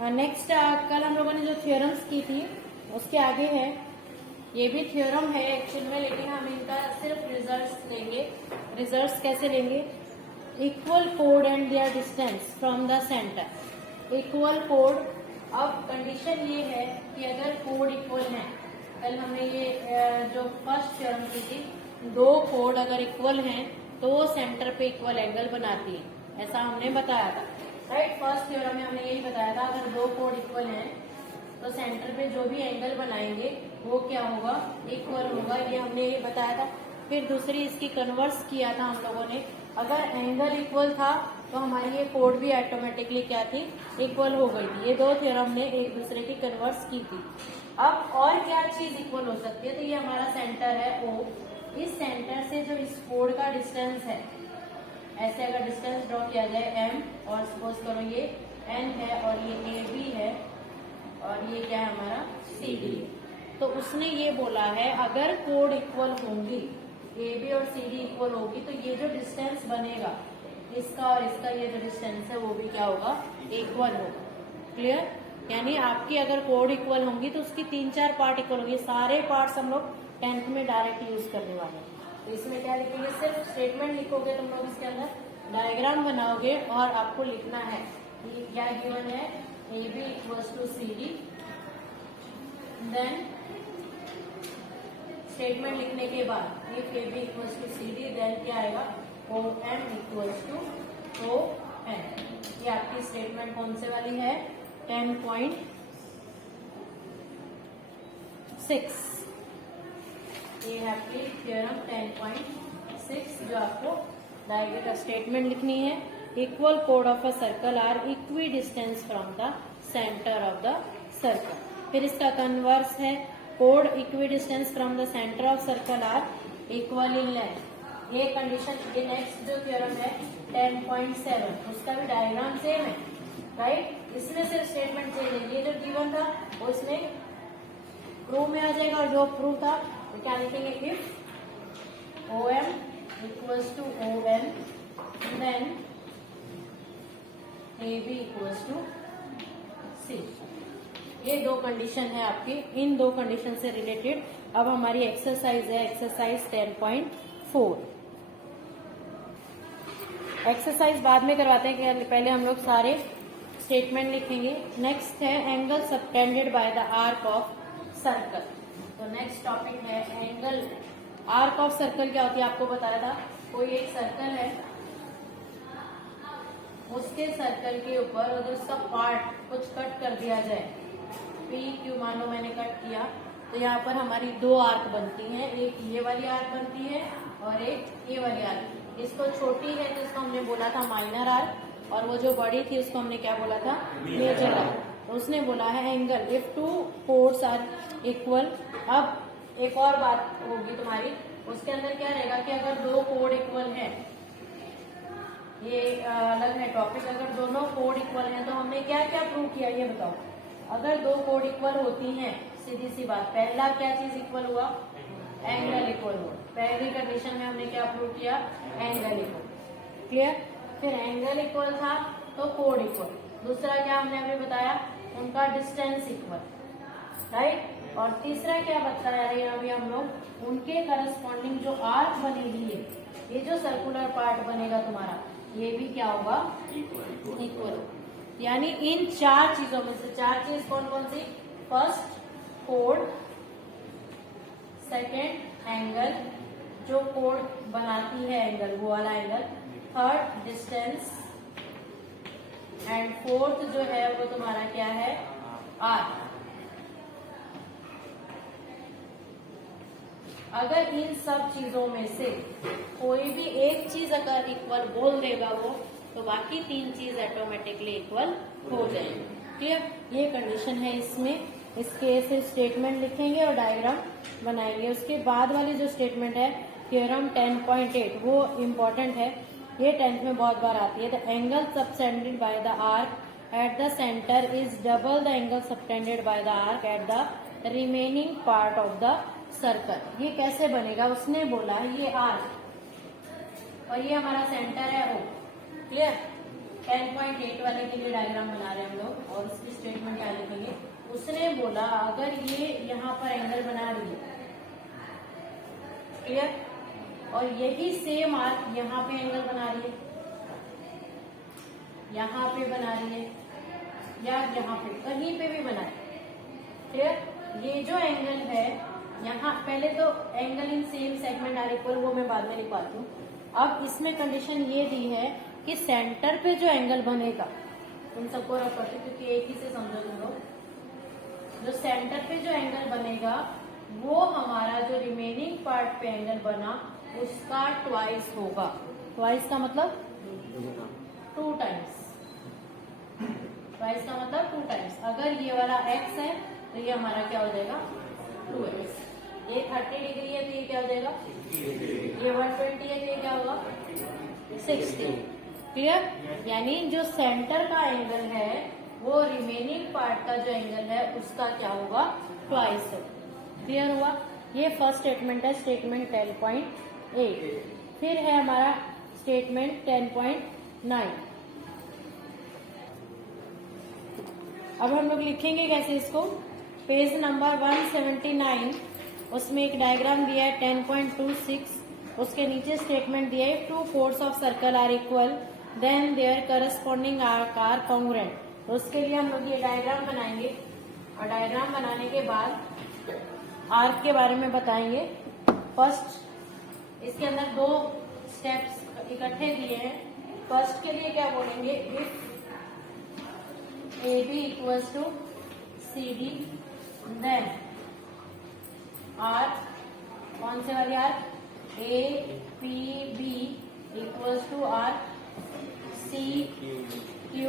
Next कल हम लोगों ने जो थ्योरम्स की थी उसके आगे है, ये भी थ्योरम है एक्चुअल में, लेकिन हम इनका सिर्फ रिजल्ट्स लेंगे। रिजल्ट्स कैसे लेंगे? Equal code and their distance from the centre. Equal code, अब कंडीशन ये है कि अगर कोड इक्वल है, कल हमने ये जो फर्स्ट थ्योरम की थी, दो कोड अगर इक्वल हैं तो वो सेंटर पे इक्वल एंगल बनाती है, ऐसा हमने बताया था, राइट। फर्स्ट थ्योरम में हमने यही बताया था, अगर दो कोड इक्वल हैं तो सेंटर पे जो भी एंगल बनाएंगे वो क्या होगा? इक्वल होगा, ये हमने ये बताया था। फिर दूसरी इसकी कन्वर्स किया था हम लोगों ने, अगर एंगल इक्वल था तो हमारी ये कोड भी ऑटोमेटिकली क्या थी? इक्वल हो गई थी। ये दो थ्योरम ने एक दूसरे की कन्वर्स की थी। अब और क्या चीज इक्वल हो सकती है? तो ये हमारा सेंटर है O, इस सेंटर से जो इस कोड का डिस्टेंस है, ऐसे अगर डिस्टेंस ड्रॉ किया जाए m, और सपोज करो ये n है और ये AB है और ये क्या है हमारा CD, तो उसने ये बोला है अगर कोड इक्वल होंगी, AB और CD इक्वल होगी, तो ये जो डिस्टेंस बनेगा इसका और इसका, ये जो डिस्टेंस है वो भी क्या होगा? इक्वल होगा। क्लियर? यानी आपकी अगर कोड इक्वल होंगी तो उसकी 3-4 पार्ट इक्वल होंगे। सारे पार्ट्स हम लोग 10th में डायरेक्ट यूज करने वाले हैं। तो इसमें क्या लिखेंगे? सिर्फ स्टेटमेंट लिखोगे तुम लोग, इसके अंदर डायग्राम बनाओगे और आपको लिखना है कि क्या गिवन है, AB equals to CD, then statement लिखने के बाद if AB equals to CD, then क्या आएगा? OM equals to ON। ये आपकी स्टेटमेंट कौन से वाली है? 10.6। ये है आपकी थ्योरम 10.6, जो आपको डायरेक्ट स्टेटमेंट लिखनी है। इक्वल कोड of a circle are equi distance from the centre of the circle. फिर इसका कन्वर्स है, कोड equi distance from the centre of circle are equal in length. ये कंडीशन, ये नेक्स्ट जो थ्योरम है 10.7, उसका भी डायग्राम सेम है, राइट। इसमें सिर्फ स्टेटमेंट चेंज है, ये जो गिवन था वो इसमें प्रूव में आ जाएगा, और जो प्रूव था तो क्या लिखेंगे? If OM equals to ON, then AB equals to C। ये दो कंडीशन है आपकी। इन दो कंडीशन से रिलेटेड अब हमारी एक्सरसाइज है, एक्सरसाइज 10.4। एक्सरसाइज बाद में करवाते हैं, कि पहले हम लोग सारे स्टेटमेंट लिखेंगे। नेक्स्ट है angle subtended by the arc of circle. तो नेक्स्ट टॉपिक है एंगल। आर्क ऑफ सर्कल क्या होती है आपको बताया था। कोई एक सर्कल है, उसके सर्कल के ऊपर अगर उसका पार्ट कुछ कट कर दिया जाए, PQ मान लो मैंने कट किया, तो यहाँ पर हमारी दो आर्क बनती हैं, एक ये वाली आर्क बनती है और एक ये वाली आर्क। इसको छोटी है तो इसको हमने बोला था माइनर आर्क, और वो जो बड़ी थी उसको हमने क्या बोला था? Major arc. तो उसने बोला है angle if two chords are equal. अब एक और बात होगी तुम्हारी, उसके अंदर क्या रहेगा कि अगर दो कोड इक्वल है, ये अलग है टॉपिक, अगर दोनों कोड इक्वल हैं तो हमने क्या क्या प्रूव किया ये बताओ। अगर दो कोड इक्वल होती हैं, सीधी सी बात, पहला क्या चीज इक्वल हुआ? एंगल इक्वल हुआ। पहली कंडीशन में हमने क्या प्रूव किया? Angle equal. क्लियर? फिर एंगल इक्वल था तो कोड इक्वल। दूसरा क्या हमने अभी बताया? उनका डिस्टेंस इक्वल, राइट। और तीसरा क्या बताया है अभी हम लोग? उनके करस्पॉन्डिंग जो आर्क बनेगी, ये जो सर्कुलर पार्ट बनेगा तुम्हारा, ये भी क्या होगा? इक्वल। यानी इन चार चीजों में से, चार चीज कौन कौन सी? फर्स्ट कोड, सेकेंड एंगल, जो कोड बनाती है एंगल वो वाला angle, third distance, and fourth जो है वो तुम्हारा क्या है? आर्क। अगर इन सब चीजों में से कोई भी एक चीज अगर इक्वल बोल देगा वो, तो बाकी तीन चीज ऑटोमेटिकली इक्वल हो जाएंगे। क्लियर? ये कंडीशन है इसमें। इसके से स्टेटमेंट लिखेंगे और डायग्राम बनाएंगे। उसके बाद वाली जो स्टेटमेंट है थ्योरम 10.8, वो इम्पोर्टेंट है, ये 10th में बहुत बार आती है। The angle subtended by the arc at the centre is double the angle subtended by the arc at the remaining part of the circle. ये कैसे बनेगा? उसने बोला ये आर्क और ये हमारा सेंटर है O। क्लियर? 10.8 वाले के लिए डायग्राम बना रहे हैं हम लोग, और उसकी स्टेटमेंट क्या लिखेंगे। उसने बोला अगर ये यहाँ पर एंगल बना रही है, क्लियर, और यही सेम आर्क यहाँ पे एंगल बना रही है, यहाँ पे बना रही है, या यहाँ पे कहीं पे भी बनाए, क्लियर। ये जो एंगल है यहाँ, पहले तो angle in same segment are equal, वो मैं बाद में लिखवाती हूँ। अब इसमें कंडीशन ये दी है कि सेंटर पे जो एंगल बनेगा, उन सबको रख करते क्योंकि एक ही से समझो तुम लोग, जो सेंटर पे जो एंगल बनेगा वो हमारा जो रिमेनिंग पार्ट पे एंगल बना उसका ट्वाइस होगा। ट्वाइस का मतलब 2 टाइम्स, ट्वाइस का मतलब 2 टाइम्स। अगर ये वाला x है तो ये हमारा क्या हो जाएगा 2x। ये 30 डिग्री है तो ये क्या हो जाएगा, ये 120 है तो ये क्या होगा 60। क्लियर, यानी जो सेंटर का एंगल है वो रिमेनिंग पार्ट का जो एंगल है उसका क्या होगा, ट्वाइस होगा। क्लियर हुआ। ये फर्स्ट स्टेटमेंट है, स्टेटमेंट 10.8। फिर है हमारा स्टेटमेंट 10.9। अब हम लोग लिखेंगे कैसे इसको। पेज नंबर 179, उसमें एक डायग्राम दिया है 10.26, उसके नीचे स्टेटमेंट दिया है 2 chords of circle are equal then their corresponding arc are congruent. तो उसके लिए हम लोग ये डायग्राम बनाएंगे, और डायग्राम बनाने के बाद आर्क के बारे में बताएंगे। फर्स्ट इसके अंदर 2 स्टेप्स इकट्ठे दिए हैं। फर्स्ट के लिए क्या बोलेंगे, if AB equals to CD then arc, कौन से वाली arc, APB equals to arc CQD।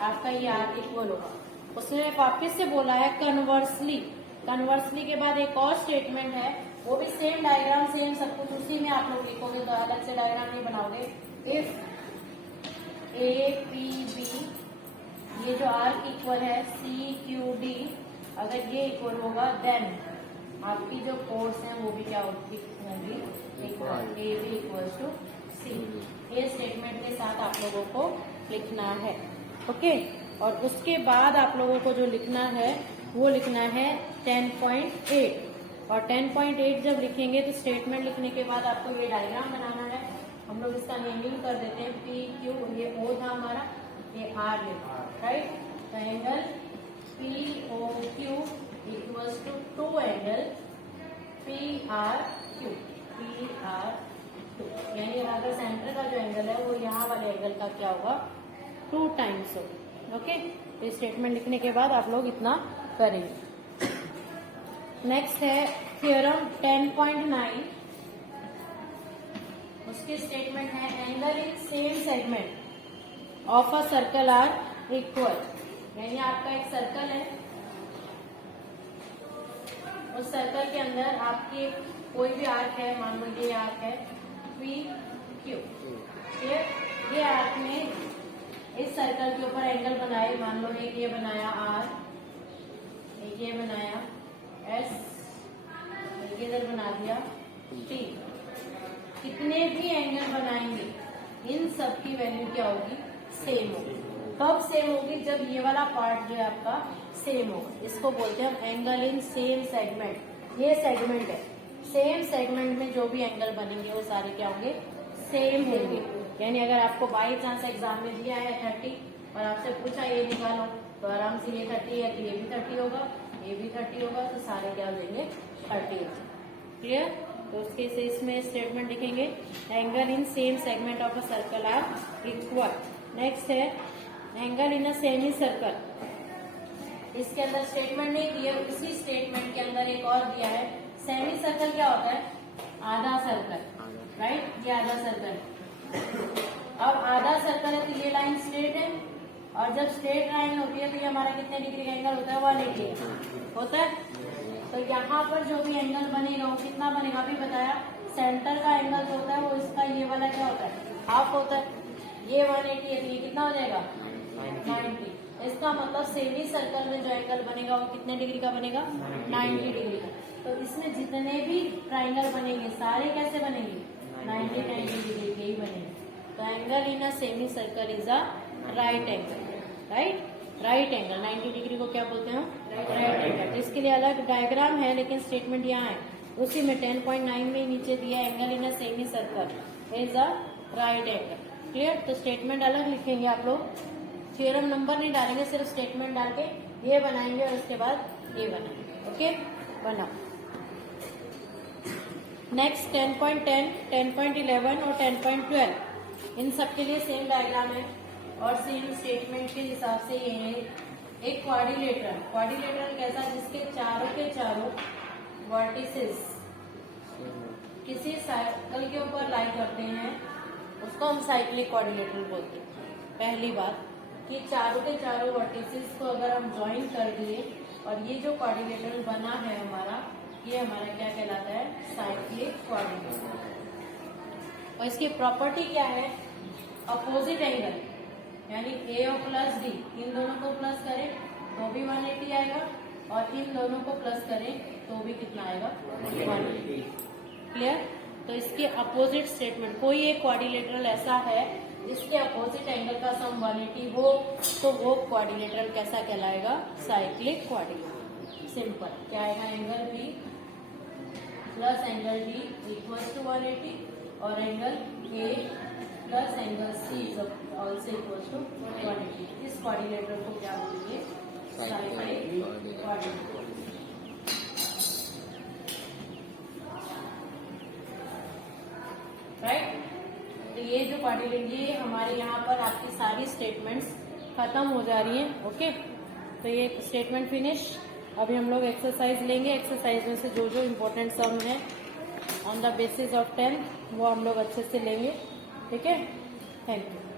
आपका ये आर्क इक्वल होगा। उसने वापिस से बोला है कन्वर्सली। कन्वर्सली के बाद एक और स्टेटमेंट है, वो भी सेम डायग्राम, सेम सब कुछ उसी में आप लोग लिखोगे, तो अलग से डायग्राम नहीं बनाओगे। इफ APB, ये जो आर्क इक्वल है CQD, अगर ये इक्वल होगा देन आपकी जो कोर्स है वो भी क्या होगी, equal, AB equals to C। ये स्टेटमेंट के साथ आप लोगों को लिखना है, ओके। और उसके बाद आप लोगों को जो लिखना है वो लिखना है 10.8। और 10.8 जब लिखेंगे तो स्टेटमेंट लिखने के बाद आपको ये डायग्राम बनाना है। हम लोग इसका नेमिंग कर देते हैं PQ, ये O था हमारा, ये R है, राइट। तो angle POQ equals to 2 angle PRQ, यानी अगर सेंटर का जो एंगल है वो यहाँ वाले एंगल का क्या होगा, 2 टाइम्स होगा, ओके। तो स्टेटमेंट लिखने के बाद आप लोग इतना करेंगे। नेक्स्ट है थ्योरम 10.9, उसकी स्टेटमेंट है angle in same segment of a circle are equal. यानी आपका एक सर्कल है, उस सर्कल के अंदर आपकी कोई भी आर्क है, मान लो ये आर्क है PQ। ये आर्क में इस सर्कल के ऊपर एंगल बनाए, मान लो एक ये बनाया R, एक ये बनाया S, एक इधर बना दिया T। कितने भी एंगल बनाएंगे इन सब की वैल्यू क्या होगी, सेम होगी। कब सेम होगी, जब ये वाला पार्ट जो है आपका सेम होगा। इसको बोलते हैं हम एंगल इन सेम सेगमेंट। ये सेगमेंट है, सेम सेगमेंट में जो भी एंगल बनेंगे वो सारे क्या होंगे, सेम होंगे। यानी अगर आपको बाई चांस एग्जाम में दिया है 30 और आपसे पूछा ये निकालो, तो आराम से ये 30 है तो ये भी 30 होगा, ये भी 30 होगा, तो सारे क्या हो जाएंगे 30। क्लियर। तो उसके से इसमें स्टेटमेंट लिखेंगे angle in same segment of a circle are equal. Next है angle in a semicircle. इसके अंदर स्टेटमेंट नहीं दिया, उसी स्टेटमेंट के अंदर एक और दिया है। सेमी सर्कल क्या होता है, आधा सर्कल, राइट। ये आधा सर्कल, अब आधा सर्कल है तो ये लाइन स्ट्रेट है, और जब स्ट्रेट लाइन होती है तो ये हमारा कितने डिग्री का एंगल होता है, 180 होता है। तो यहाँ पर जो भी एंगल बनेगा वो कितना बनेगा, अभी बताया। सेंटर का एंगल जो होता है वो इसका ये वाला क्या होता है, हाफ होता है। ये 180 है तो ये कितना हो जाएगा 90। इसका मतलब सेमी सर्कल में जो एंगल बनेगा वो कितने डिग्री का बनेगा, 90 डिग्री का। तो इसमें जितने भी ट्राइंगल बनेंगे सारे कैसे बनेंगे, 90 डिग्री के ही बनेंगे। तो angle in a semi circle is a right angle, right angle 90 degree को क्या बोलते हैं? Right angle. इसके लिए अलग डायग्राम है, लेकिन स्टेटमेंट यहाँ है उसी में 10.9 में नीचे दिया angle in a semi circle is a right angle. Clear? तो स्टेटमेंट अलग लिखेंगे आप लोग, थ्योरम नंबर नहीं डालेंगे, सिर्फ स्टेटमेंट डाल के ये बनाएंगे और उसके बाद ये बनाएंगे। ओके, बनाओ। नेक्स्ट 10.10, 10.11 और 10.12 इन सब के लिए सेम डायग्राम है और सेम स्टेटमेंट के हिसाब से ये है एक क्वाड्रिलेटरल कैसा? जिसके चारों के चारों वर्टिसेस किसी सर्कल के ऊपर लाई करते हैं, उसको हम साइक्लिक क्वाड्रिलेटरल बोलते हैं। पहली बात कि चारों के चारों वर्टिसेस को अगर हम ज्वाइन कर दिए और ये जो क्वाड्रिलेटरल बना है हमारा, ये हमारा क्या कहलाता है? Cyclic quadrilateral. और इसकी प्रॉपर्टी क्या है? अपोजिट एंगल, यानी ए और प्लस डी, इन दोनों को प्लस करें तो भी 180 आएगा और इन दोनों को प्लस करें तो भी कितना आएगा? 180। क्लियर? तो इसके अपोजिट स्टेटमेंट, कोई एक क्वाड्रिलेटरल ऐसा है जिसके अपोजिट एंगल का सम 180 हो, तो वो क्वाड्रिलेटरल कैसा कहलाएगा? Cyclic quadrilateral. सिंपल। क्या आएगा? Angle B plus angle D equal to 180 और angle A plus angle C is also equal to 180। इस क्वाड्रिलेटरल को क्या बोलेंगे? Cyclic quadrilateral. राइट? तो ये जो क्वाड्रिलेटरल, ये हमारे यहाँ पर आपकी सारी स्टेटमेंट्स खत्म हो जा रही हैं। ओके, तो ये स्टेटमेंट फिनिश। अभी हम लोग एक्सरसाइज लेंगे। एक्सरसाइज में से जो जो इम्पोर्टेंट सम है ऑन द बेसिस ऑफ 10 वो हम लोग अच्छे से लेंगे। ठीक है? Thank you.